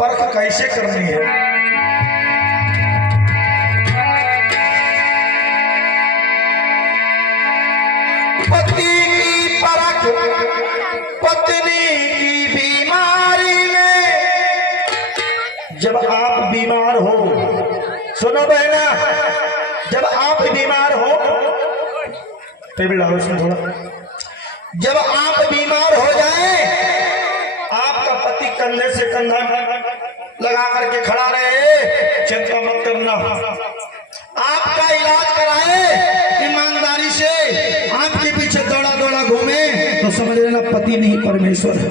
परख कैसे करनी है। पति की परख पत्नी की बीमारी में। जब आप बीमार हो, सुनो बहना, जब आप बीमार हो, टेबल डालो इसमें थोड़ा। जब आप बीमार हो जाए, आपका पति कंधे से कंधा लगा करके खड़ा रहे, चिंता मत करना, आपका इलाज कराए ईमानदारी से, आपके पीछे दौड़ा दौड़ा घूमे, तो समझ लेना पति नहीं परमेश्वर है।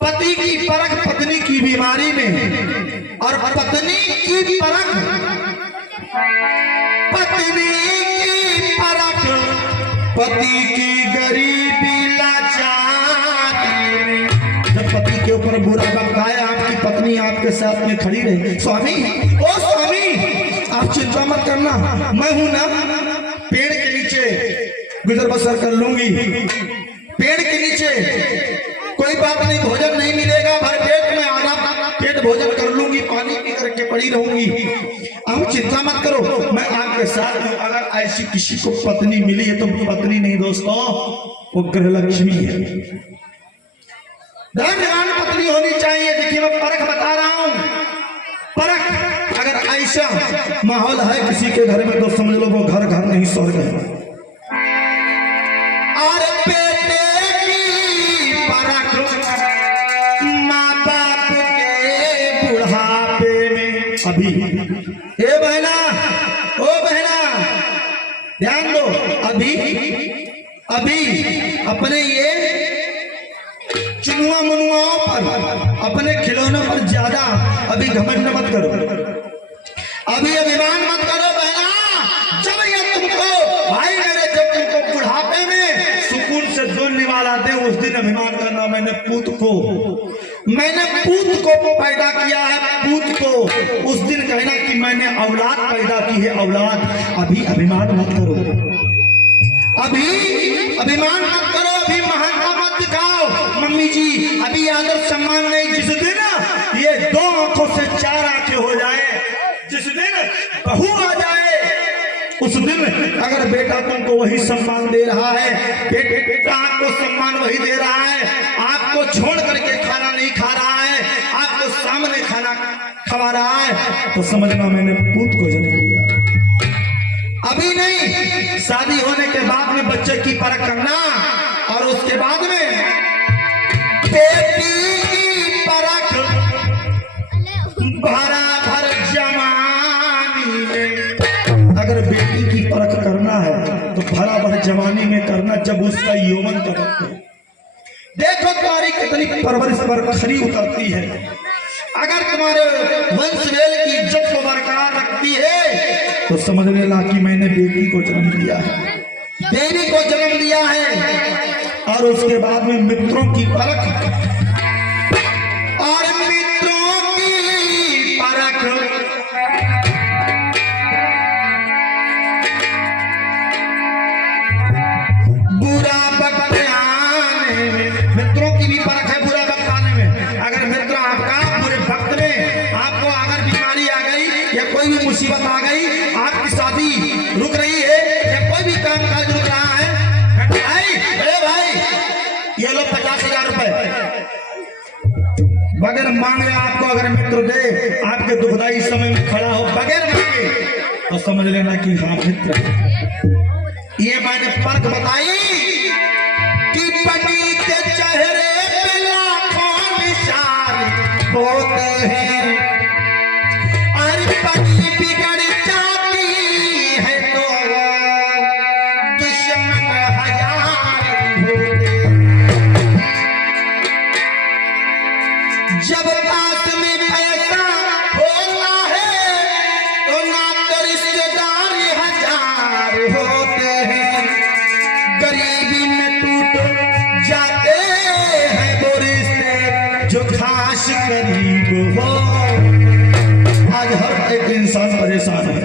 पति की परख पत्नी की बीमारी में, और पत्नी की परख पत्नी की परख पति की गरीबी लाचारी में। जब पति के ऊपर बुरा वक्त आए, आपकी पत्नी आपके साथ में खड़ी रहे, स्वामी ओ स्वामी आप चिंता मत करना, मैं हूं ना, पेड़ के नीचे गुजर बसर कर लूंगी, पेड़ के नीचे कोई बात नहीं, भोजन नहीं मिलेगा, भर पेट में आधा पेट भोजन कर लूंगी, पानी पी करके पड़ी रहूंगी, आप चिंता मत करो, मैं आपके साथ हूं। अगर ऐसी किसी को पत्नी मिली है तो पत्नी नहीं दोस्तों, वो गृह लक्ष्मी है, धनवान पत्नी होनी चाहिए। देखिए मैं परख बता रहा हूं, परख अगर ऐसा माहौल है किसी के घर में, तो समझ लो वो घर घर नहीं स्वर्ग है। अभी ए बहना, ओ बहना ध्यान दो, अभी अपने ये चुनुआ मुनुआओं पर, अपने खिलौनों पर ज्यादा अभी घमंड मत करो, अभी अभिमान मत करो बहना। जब ये तुमको भाई मेरे, जब तुमको बुढ़ापे में सुकून से जोड़ने वाला दे, उस दिन अभिमान करना, मैंने पूत को पैदा किया है, पूत को उस दिन कहना कि मैंने औलाद पैदा की है, औलाद। अभी अभिमान मत करो, अभी अभिमान मत करो, अभी महानता मत दिखाओ मम्मी जी, अभी आदर सम्मान नहीं। जिस दिन ये 2 आंखों से 4 आंखें हो जाए, जिस दिन बहू आ जाए, उस दिन अगर बेटा तुमको वही सम्मान दे रहा है, बेटा आपको सम्मान वही दे रहा है, आपको छोड़ करके खाना नहीं खा रहा है, आपको सामने खाना खवा रहा है, तो समझना मैंने पूत को जन्म दिया। अभी नहीं, शादी होने के बाद में बच्चे की परख करना, और उसके बाद में बेटी की परख भर जवानी में। अगर बेटी की परख करना है तो भर जवानी में करना, जब उसका यौवन का वक्त है। देखो तुम्हारी कितनी परवरिश पर खरी उतरती है। अगर तुम्हारे वंशवेल की इज्जत को बरकरार रखती है, तो समझ लेना कि मैंने बेटी को जन्म दिया है, बेटी को जन्म दिया है। और उसके बाद में मित्रों की परख, और मित्रों की परख बुरा वक्त आने में, मित्रों की भी परख है बुरा वक्त आने में। अगर मित्र आपका पूरे वक्त में, आपको अगर बीमारी आ गई या कोई भी मुसीबत आ गई, आपकी शादी रुक रही है या कोई भी काम काज रुक रहा है, भाई ये लो 50,000 रुपए बगैर मांगे आपको अगर मित्र दे, आपके दुखदाई समय में खड़ा हो बगैर मांगे, तो समझ लेना कि हाँ मित्र। ये मैंने फर्क बताई कि पति के चेहरे पे लाखों निशान होते हैं, और पति बिगड़ जाती है तो दुश्मन 1000 होते। जब पास में पैसा होता है तो नाते रिश्तेदार 1000 होते हैं, गरीबी में टूट जाते हैं वो रिश्ते जो खास करीब हो। आज हर एक इंसान परेशान है,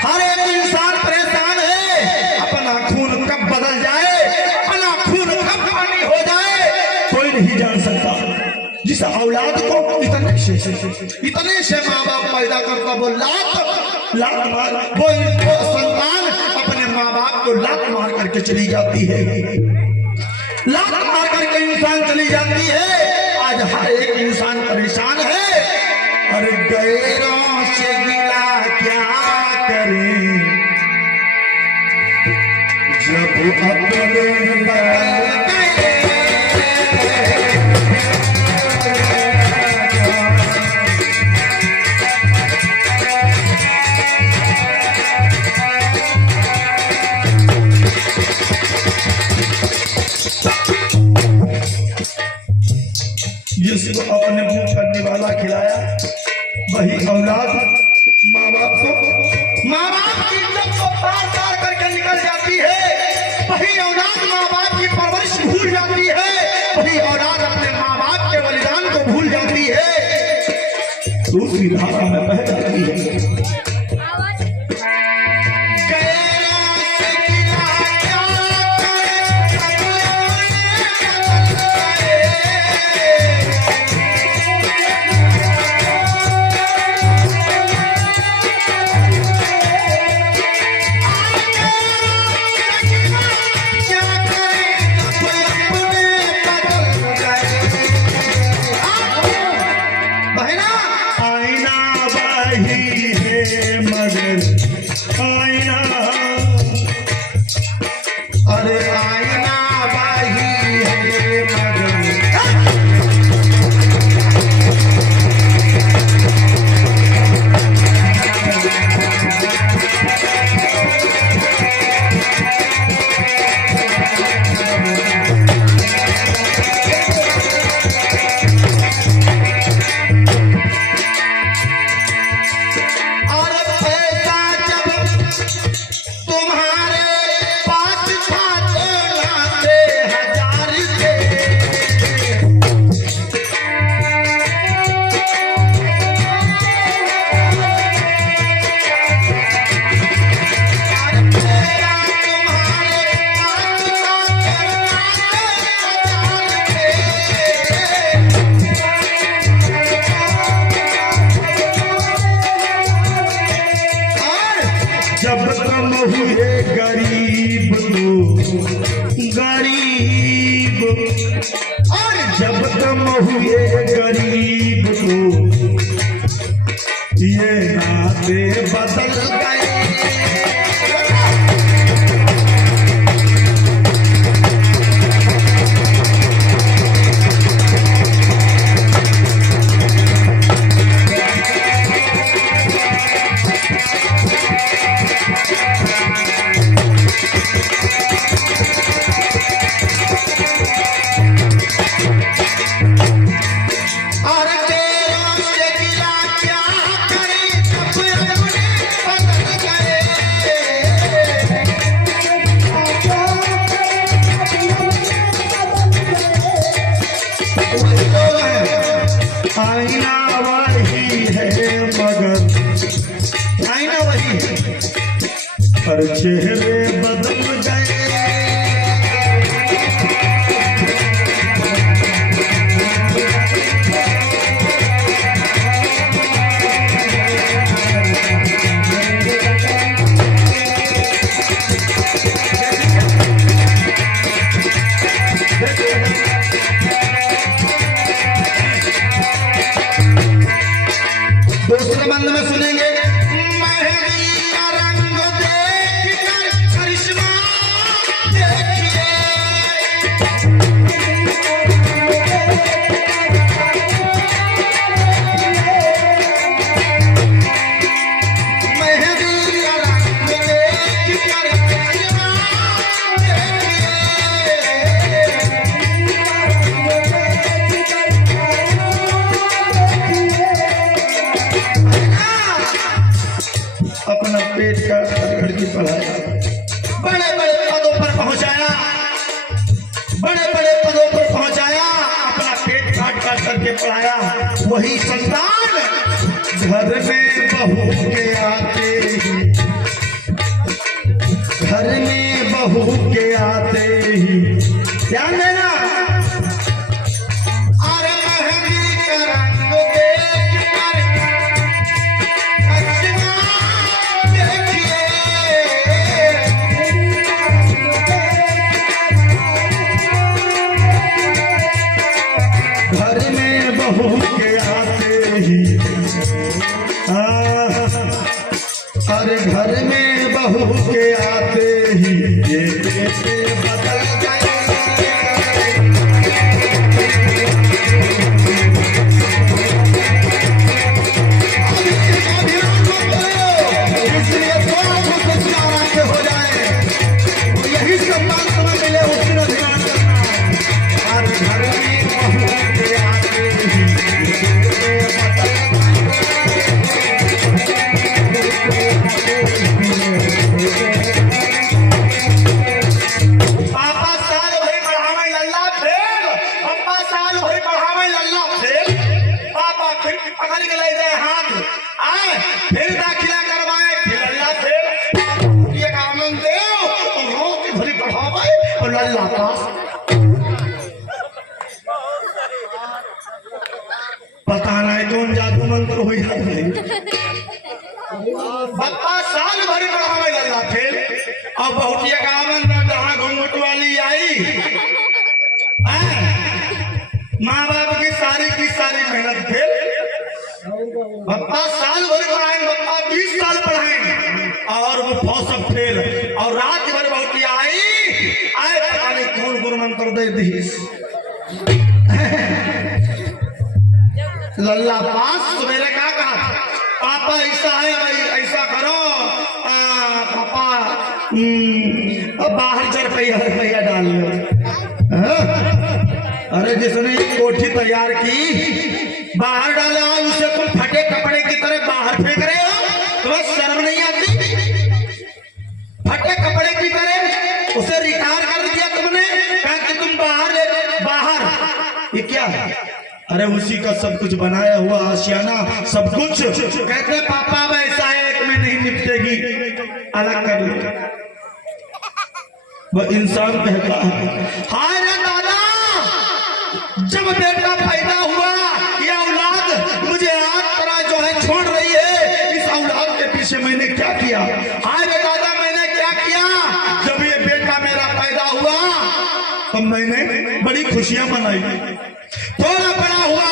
हर एक इंसान परेशान है। अपना खून कब बदल जाए, अपना खून कब पानी हो जाए, कोई नहीं जान सकता। जिस औलाद को इतने से माँ बाप पैदा करता वो लात मार वो संतान अपने माँ बाप को लात मार करके चली जाती है, लात मार करके इंसान चली जाती है। आज हर एक इंसान परेशान है। अरे गैरों से गिला क्या करें जब अपने बदल गए। जिसको अपने मुंह करने वाला खिलाया वही औलाद माँ बाप की इज्जत को पार पार करके निकल जाती है। वही औलाद माँ बाप की परवरिश भूल जाती है। वही औलाद अपने माँ बाप के बलिदान को भूल जाती है, दूसरी धारा में बह जाती है। और जब तुम हुए गरीब तो ये नाते बदल गए। आईना वही है मगर आईना वही है पर चेहरे बदल गए। दूसरे बंद में सुनेंगे मेहंदी का रंग देखकर करिश्मा देखिए। मेहंदी का रंग देखकर करिश्मा अपना पेट का घर की पढ़ाया, बड़े बड़े पदों पर पहुंचाया, बड़े बड़े पदों पर पहुंचाया, अपना पेट काट काट करके पढ़ाया। वही संतान घर में बहू के आते ही, घर में बहू के आते ही ध्यान देना। अरे बहू के आते ही अरे घर में बहू के आते ही ये बेटे बदल गए। इसलिए थोड़ा कुछ आराम से हो जाए, यही सब बात समझ ले, उसी ने ध्यान करना। और घर में बहू के आते ही पापा साल भरी बढ़ावे लल्ला फेल, पापा साल भरी बढ़ावे लल्ला फेल। पापा फिर पकड़ के ले जाए हाथ, आए फिर दाखिला करवाए, फिर लल्ला फेल। ये कामन देव रोज भरी बढ़ावे और लल्ला पास। पता नहीं कौन जादू मंत्र हो जाए। पापा साल भरी बढ़ावे लल्ला फेल। अब बहुटिया कामन जहाँ घूंघट वाली आई, माँ बाप की सारी मेहनत फेल। पप्पा साल भर पढ़ाएंगे, पप्पा 20 साल पढ़ाएंगे और वो फौसब फेल। और रात भर बहुटिया आई, आए पता नहीं कौन गुरु मंत्र दे दी, लल्ला पास। सवेरे क्या कहा, पापा ऐसा है भाई, ऐसा करो पापा अब बाहर 4 रुपया डाल लो। अरे जिसने एक कोठी तैयार की बाहर डाला, उसे तुम फटे कपड़े की तरह बाहर फेंक रहे हो, तुम्हें शर्म नहीं आती? फटे कपड़े की तरह उसे रिटायर कर दिया तुमने, कहा कि तुम बाहर। ये क्या है? अरे उसी का सब कुछ बनाया हुआ आशियाना, सब कुछ। कहते पापा वैसा है, एक में नहीं निपटेगी, अलग कर लो। वह इंसान कहता है, हाय रे दादा, जब बेटा पैदा हुआ ये औलाद मुझे आज तरह जो है छोड़ रही है, इस औलाद के पीछे मैंने क्या किया? हाय रे दादा, मैंने क्या किया? जब ये बेटा मेरा पैदा हुआ तो मैंने बड़ी खुशियां मनाई। थोड़ा बड़ा हुआ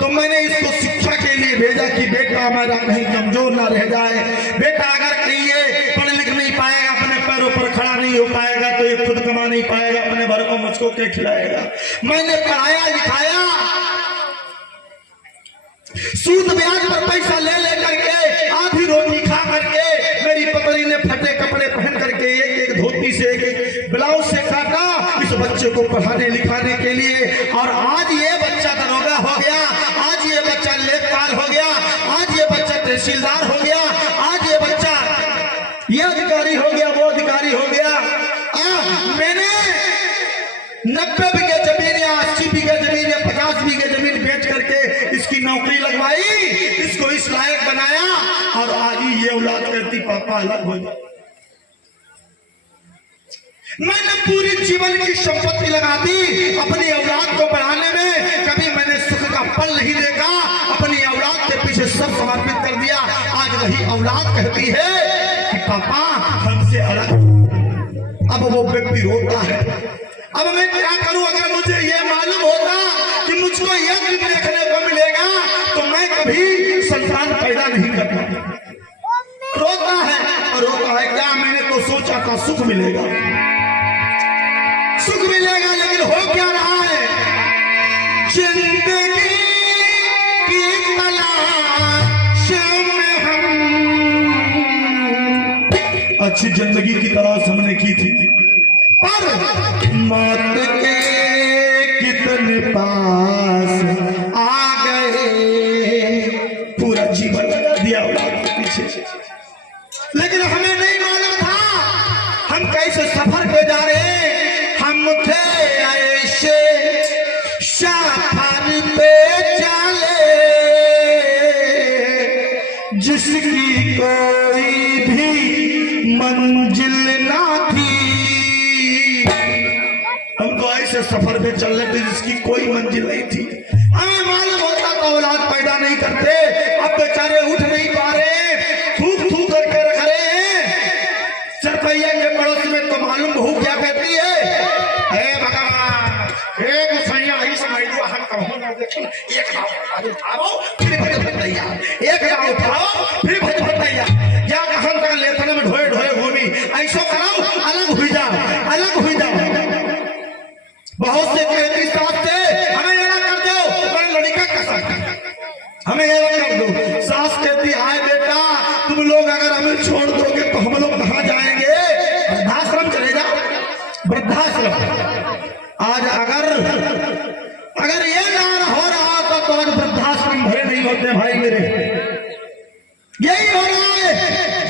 तो मैंने इसको शिक्षा के लिए भेजा कि बेटा हमारा कहीं कमजोर ना रह जाए। बेटा अगर कहीं ये पढ़ लिख नहीं पाएगा, अपने पैरों पर खड़ा नहीं हो पाएगा, तो ये खुद कमा नहीं पाएगा, अपने भर को मुझको क्या खिलाएगा? मैंने पढ़ाया लिखाया, सूद ब्याज पर पैसा ले करके, आधी रोटी खा करके, मेरी पत्नी ने फटे कपड़े पहन करके एक धोती से एक ब्लाउज से काटा इस बच्चे को पढ़ाने लिखाने के लिए। और आज ये बच्चा दरोगा हो गया, आज ये बच्चा लेखपाल हो गया, आज ये बच्चा तहसीलदार हो गया, आज ये बच्चा ये अधिकारी हो गया, वो अधिकारी हो गया। मैंने 90 बीघे जमीन या 80 बीघे जमीन या 50 बीघे जमीन बेच करके इसकी नौकरी लगवाई, इसको इस लायक बनाया, और आज ही ये औलाद कहती पापा अलग हो जाए। मैंने पूरी जीवन की संपत्ति लगा दी अपनी औलाद को बढ़ाने में, कभी मैंने सुख का पल नहीं देखा, अपनी औलाद के पीछे सब समर्पित कर दिया। आज वही औलाद कहती है कि पापा हमसे अलग। अब वो व्यक्ति रोता है, अब मैं क्या करूं? अगर मुझे ये मालूम होता कि मुझको ये दिन देखने को मिलेगा तो मैं कभी संतान पैदा नहीं करता। रोता है, और रोता है क्या? मैंने तो सोचा था सुख मिलेगा, सुख मिलेगा, लेकिन हो क्या रहा है? जिंदगी की तलाश में हम, अच्छी जिंदगी की तलाश हमने की थी, पर मौत के कितने पास आ गए, पूरा जीवन लगा दिया औलाद के पीछे। लेकिन हमें नहीं मालूम था हम कैसे सफर पे जा रहे हैं। हम थे ऐसे सफर पे चले जिसकी कोई भी मंजिल ना थी। हमको ऐसे सफर पे चल रहे थे जिसकी कोई मंजिल नहीं थी। हमें मालूम होता तो औलाद पैदा नहीं करते। अब बेचारे उठ नहीं पा रहे, थूक थूक करके रख रहे हैं। चरपैया के पड़ोस में तो मालूम बहू क्या कहती है, हे भगवान, हे गुसैया ही समझ लो हम एक गाँव उठाओ फिर भज भटैया, एक गाँव उठाओ फिर भज भटैया, या कहन तक लेथन में ढोए ढोए घूमी, ऐसो कराओ अलग हुई जाओ, अलग हुई जाओ। बहुत से कहती सास से हमें ये ना कर दो, पर लड़का कसम हमें ये ना कर दो। सास कहती हाय बेटा तुम लोग अगर हमें छोड़ दोगे तो हम लोग कहाँ जाएंगे, वृद्धाश्रम चले जाओ, वृद्धाश्रम। आज अगर ये गान हो रहा तो आज वृद्धाश्रम भरे नहीं होते भाई मेरे। यही हो रहा है,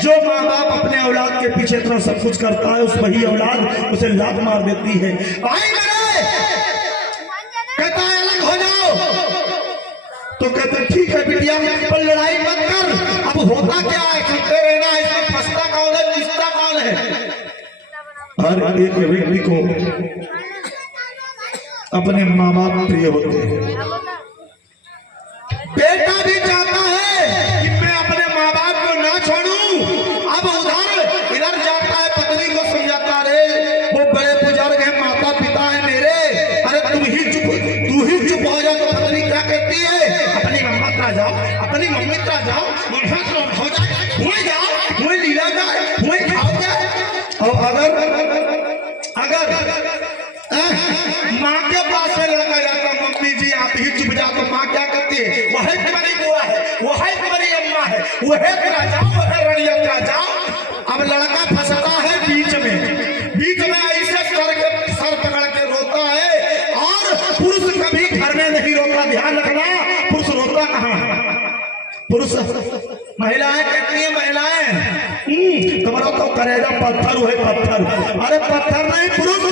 जो माँ बाप अपने औलाद के पीछे इतना सब कुछ करता है, उस वही औलाद उसे लात मार देती है। भाई मेरे कहता है अलग हो जाओ, तो कहते ठीक है बिटिया पर लड़ाई मत कर। अब होता क्या है, करते रहना, इसमें फंसता कौन है, पिसता कौन है। हर एक व्यक्ति को अपने माँ बाप प्रिय होते हैं। बेटा भी चाहता है कि मैं अपने माँ बाप को ना छोड़ूं। अब इधर जाता है, पत्नी को समझाता रे वो बड़े बुजुर्ग हैं, माता पिता है मेरे, अरे तू ही चुप हो जा। तो पत्नी क्या कहती है, अपनी मम्मा तरह जाओ, अपनी मम्मी तरह जाओ, हो जाए वही जाओ, वही लीला जाए, वही खाओ जाए। और अगर माँ के पास में लड़का जाता, मम्मी जी आप ही चुप जाओ, तो माँ क्या करती है, वह तुम्हारी बुआ है, वह तुम्हारी अम्मा है, वह तेरा जाओ, वह रड़िया तेरा जाओ। अब लड़का फंसता है बीच में ऐसे सर पकड़ के रोता है। और पुरुष कभी घर में नहीं रोता, ध्यान रखना, पुरुष रोता कहाँ है। पुरुष महिलाएं कहती है, महिलाएं तुम्हारा तो करेगा पत्थर हुए पत्थर, अरे पत्थर नहीं, पुरुष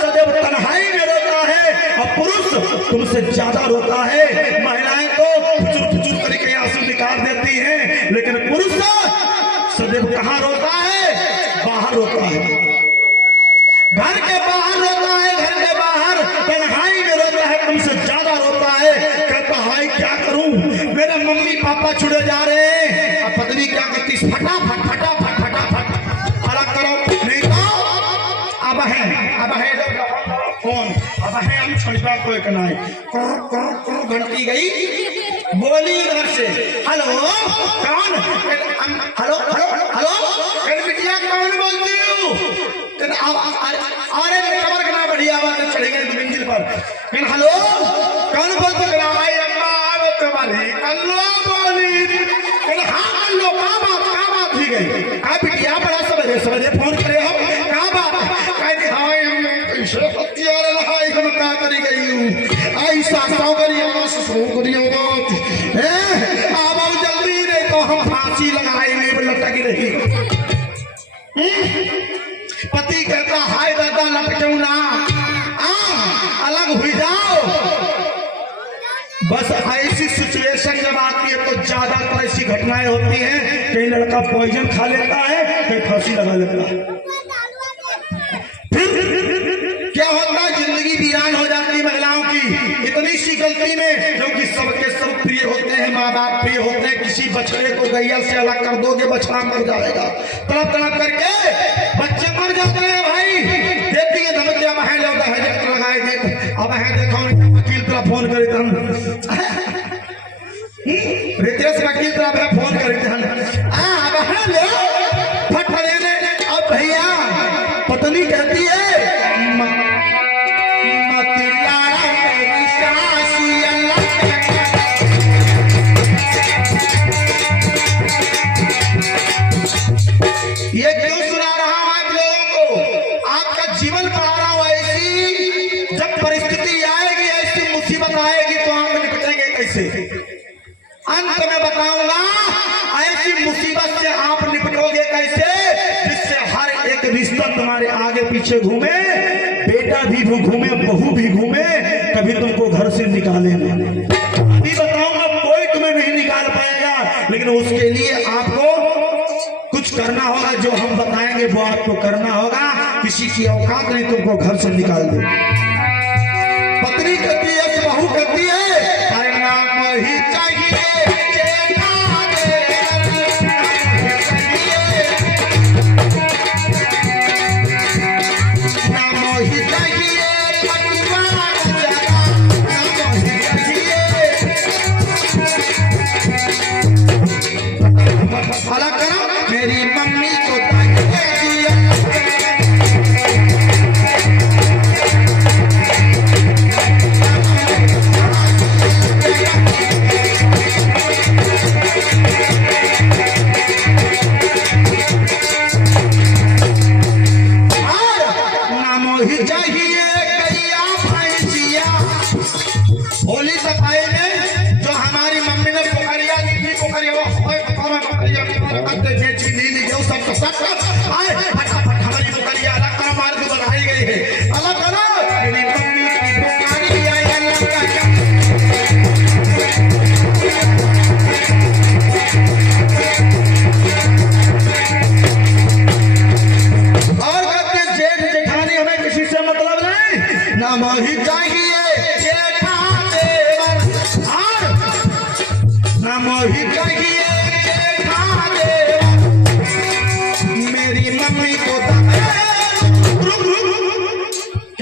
सदैव तन्हाई में रोता है और पुरुष तुमसे ज्यादा रोता है। महिलाएं तो फुचुर करके आंसू निकाल देती हैं, लेकिन पुरुष सदैव कहाँ रोता है, बाहर रोता है, घर के बाहर रोता है, घर के बाहर तन्हाई में रोता है, तुमसे ज्यादा रोता है। कहता है क्या करूं, मेरे मम्मी पापा छुड़े जा रहे हैं। अब पत्नी क्या करती, फटाफट फटाफट फटाफट अलग करो, नहीं तो अब है फोन, अब है हम छोटा कोई कनाई कर घंटी गई, बोली उधर से हेलो कौन, हेलो हेलो हेलो बिटिया कौन बोलती हूँ, अरे खबर करना बढ़िया बात है, चढ़ेंगे मंजिल पर। हेलो कौन बोलते, भाई अम्मा तुम्हारी कल्लो बोली, हाँ कल्लो का बात ही गई, का बिटिया बड़ा सवेरे फोन करे हो, क्या बात कहती, हाँ कैसे हथियार लहाई हम क्या करी गई हूँ, ऐसा सौगरी बात अब जल्दी नहीं तो हम फांसी लगाएंगे, लटक रही। पति कहता हाय दादा लटकूं ना, अलग हुई जाओ। बस ऐसी सिचुएशन जब आती है तो ज्यादातर ऐसी घटनाएं होती हैं, कहीं लड़का पॉइजन खा लेता है, कहीं फांसी लगा लेता है। फिर क्या होता है, जिंदगी वीरान हो जाती है महिलाओं की इतनी सी गलती में, क्योंकि सबके सब प्रिय होते हैं, माँ बाप प्रिय होते हैं। किसी बछड़े को गैया से अलग कर दोगे, बछड़ा मर जाएगा, तड़प तड़प करके बच्चे मर जाते हैं। भाई देती है धमकियां, वहां लोग लगाएंगे, अब है देखो वकील तरह फोन करे रितेश वकील तरह फोन करे अब भैया पत्नी कहती है ये क्यों सुना रहा हूं आप लोगों को, आपका जीवन पढ़ा रहा हूं। ऐसी जब परिस्थिति आएगी, ऐसी मुसीबत आएगी तो आप निपटेंगे कैसे, अंत में बताऊंगा। ऐसी मुसीबत से आप निपटोगे कैसे, जिससे हर एक रिश्ता तुम्हारे आगे पीछे घूमे, बेटा भी घूमे, बहू भी घूमे, कभी तुमको घर से निकाले नहीं। अभी बताऊंगा, कोई तुम्हें नहीं निकाल पाएगा, लेकिन उसके लिए आपको कुछ करना होगा। जो हम बताएंगे वो आपको करना होगा। किसी की औकात नहीं तुमको घर से निकाल दे। पत्नी कहती है, बहू कहती है, अरे नाम ही चाहिए, नाम ही चाहिए,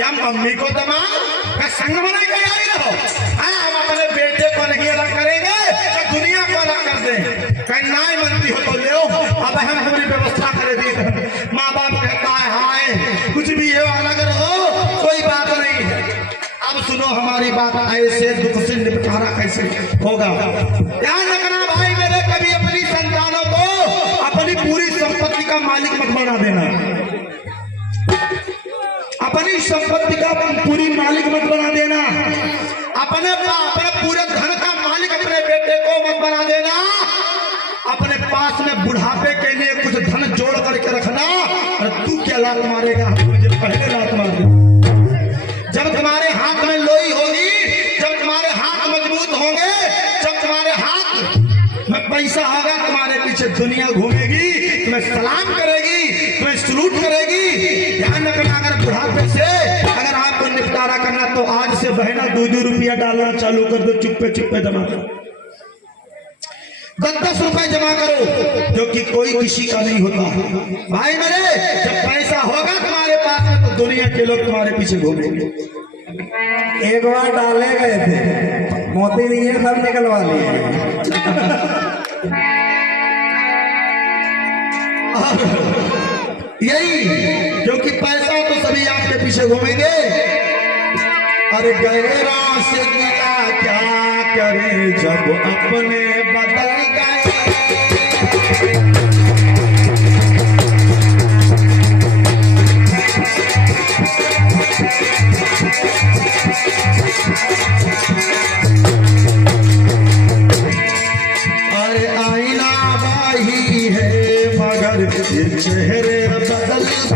क्या मम्मी को दमाद का संग बना के आई रहो? हाँ, हम अपने बेटे को नहीं अलग करेंगे तो दुनिया को अलग कर दें। कहीं ना मनती हो तो ले अब हम पूरी व्यवस्था कर दी। माँ बाप कहता है हाय कुछ भी है अलग रहो, कोई बात नहीं है। अब सुनो हमारी बात, ऐसे दुख से निपटारा कैसे होगा? ध्यान रखना भाई मेरे, कभी अपनी संतानों को अपनी पूरी संपत्ति का मालिक मत बना देना। अपनी संपत्ति का पूरी मालिक मत बना देना। अपने पूरे धन का मालिक अपने बेटे को मत बना देना। अपने पास में बुढ़ापे के लिए कुछ धन जोड़ करके रखना। और तू क्या लात मारेगा? मुझे पहले लात मार दे। जब तुम्हारे हाथ में लोई होगी, जब तुम्हारे हाथ मजबूत होंगे, जब तुम्हारे हाथ में पैसा होगा, तुम्हारे पीछे दुनिया घूमेगी, तुम्हें सलाम करेगी, तुम्हें सलूट करेगी। ध्यान रखना, अगर बुढ़ापे से अगर आपको निपटारा करना तो आज से बहना 2-2 रुपया डालना चालू कर दो। चुप्पे चुप्पे जमा करो, 10-10 रुपए जमा करो, जो कि कोई किसी का नहीं होता भाई मेरे। जब पैसा होगा तुम्हारे पास में तो दुनिया के लोग तुम्हारे पीछे घूमेंगे। एक बार डाले गए थे, मोती दिए सब निकलवा लिए। यही क्योंकि पैसा तो सभी आपके पीछे घूमेंगे। अरे गहरा से गिला क्या करे जब अपने बदल गए। अरे आईना बाही है मगर ये चेहरे बदल है